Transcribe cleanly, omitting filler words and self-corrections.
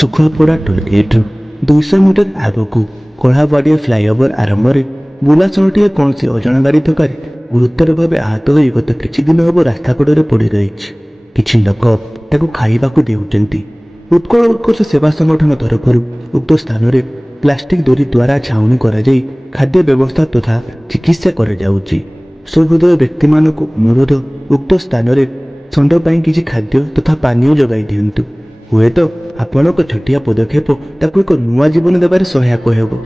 ସୁଖପଡ଼ା ଟୋଲଗେଟ୍ରୁ 200 metre ଆଗକୁ Kalabadia flyover ଆରମ୍ଭରେ ବୁଲାଶଣଟିଏ କୌଣସି ଅଜଣା ଗାଡ଼ି ଧକ୍କାରେ ଗୁରୁତର ଭାବେ ଆହତ ହୋଇ ଗତ କିଛି ଦିନ ହେବ ରାସ୍ତା କଡ଼ରେ ପଡ଼ି ରହିଛି। କିଛି ଲୋକ ତାକୁ ଖାଇବାକୁ ଦେଉଛନ୍ତି। ଉତ୍କଳ ଉତ୍କର୍ଷ ସେବା ସଂଗଠନ ତରଫରୁ ଉକ୍ତ ସ୍ଥାନରେ ପ୍ଲାଷ୍ଟିକ ଦୋରି ଦ୍ୱାରା ଛାଉଣି କରାଯାଇ ଖାଦ୍ୟ ବ୍ୟବସ୍ଥା ତଥା ଚିକିତ୍ସା କରାଯାଉଛି। ସହୃଦୟ ବ୍ୟକ୍ତିମାନଙ୍କୁ ଅନୁରୋଧ, ଉକ୍ତ ସ୍ଥାନରେ ଷଣ୍ଢ ପାଇଁ କିଛି ଖାଦ୍ୟ ତଥା ପାନୀୟ ଯୋଗାଇ ଦିଅନ୍ତୁ। ହୁଏତ ଆପଣଙ୍କ ଛୋଟିଆ ପଦକ୍ଷେପ ତାକୁ ଏକ ନୂଆ ଜୀବନ ଦେବାରେ ସହାୟକ ହେବ।